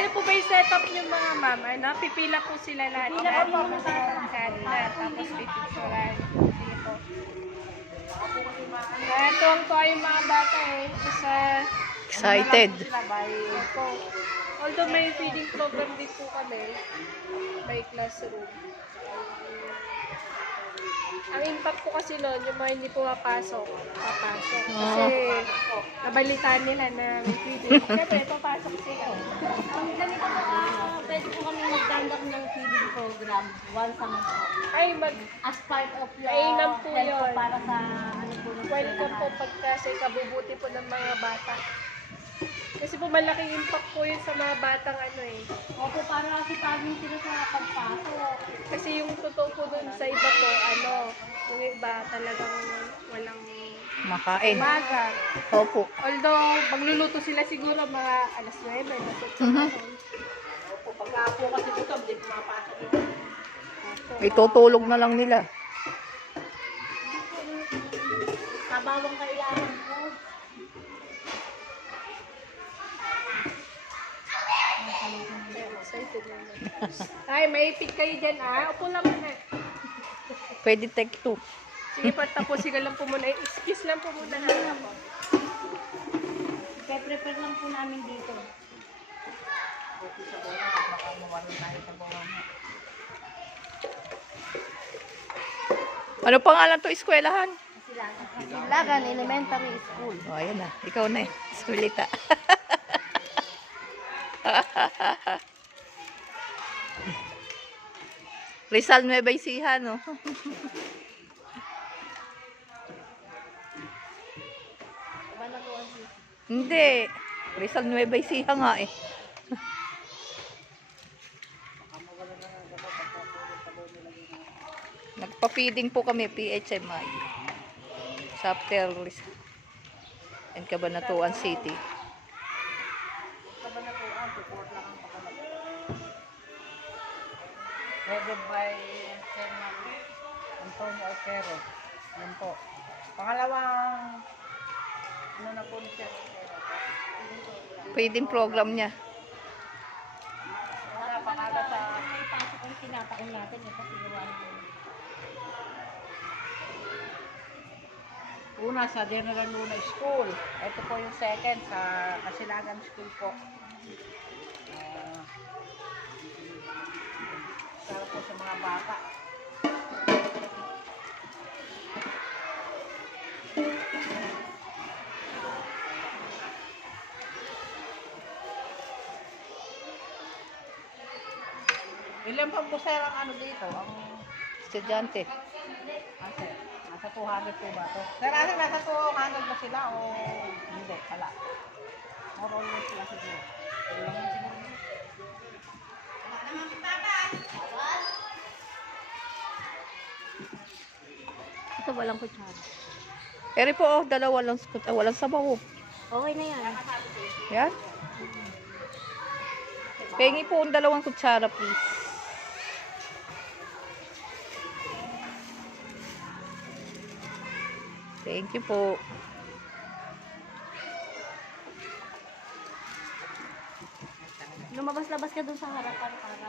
Paano po ba yung setup yung mga ma'am? Ano? Pipila po sila lahat. Pipila po tapos pipicturan. Sige po. Tuwang-tuwa yung mga bata eh. Kasi Excited. po. Although may feeding program din po kami, may classroom. Ang impact po kasi noon, yung mga hindi pumapasok, papasok. Kasi nabalitaan nila na may feeding. Siyempre, papasok sila. Ang ganito po, pwede po kami magdandak ng feeding program once a month po. Ay, As part of your Mainam po health yun. para sa ano po ng welcome po pagkasi kabubuti po ng mga bata. Kasi po malaking impact po yun sa mga batang ano eh. Opo, para sipagin sila sa pagpasok. Kasi yung totoo po dun sa iba po, ano, yung iba talagang walang Makain. umaga. Opo. Although, magluluto sila siguro mga alas 9, Opo, pagka po kasi gutom, di pumapasok yun. Itutulog na lang nila. Kabawang kailangan po. Excited naman. Ay, may ipit kayo dyan ah. Upo lang muna. Pwede take 2. Sige po, tapusin ka lang po muna. Excuse lang po muna na po. Prepare lang po namin dito. Ano pangalan to eskwelahan? Silagan Elementary School. O, ayan na. Ikaw na eh. Eskwelita. Rizal Nueva Ecija, no? Hindi. Rizal Nueva Ecija nga eh. Nagpa-feeding po kami, PHMI. Chapter Rizal and Cabanatuan City. Headed by Chairman Antonio Otero. Yan po. Pangalawang ano na po ni Sir Otero. Feeding program niya. Napakala sa May pasok ang tinataon natin yung pasigawan mo. una sa General Luna School. Ito po yung second sa Kasilagan School po. Para po sa mga bata. Ilan pa po sir ang ano dito? Ang Estudyante. nasa 200 po ba ito? Sir, nasa 200 ba sila o hindi? Wala. More or less sila siguro. Ilang mo siguro. Ito walang kutsara. Eri po, oh, dalawa lang, walang sabaw. Oh. Okay na yan. Yan. Pengi po ang 2 kutsara, please. Thank you po. Lumabas-labas ka dun sa harapan para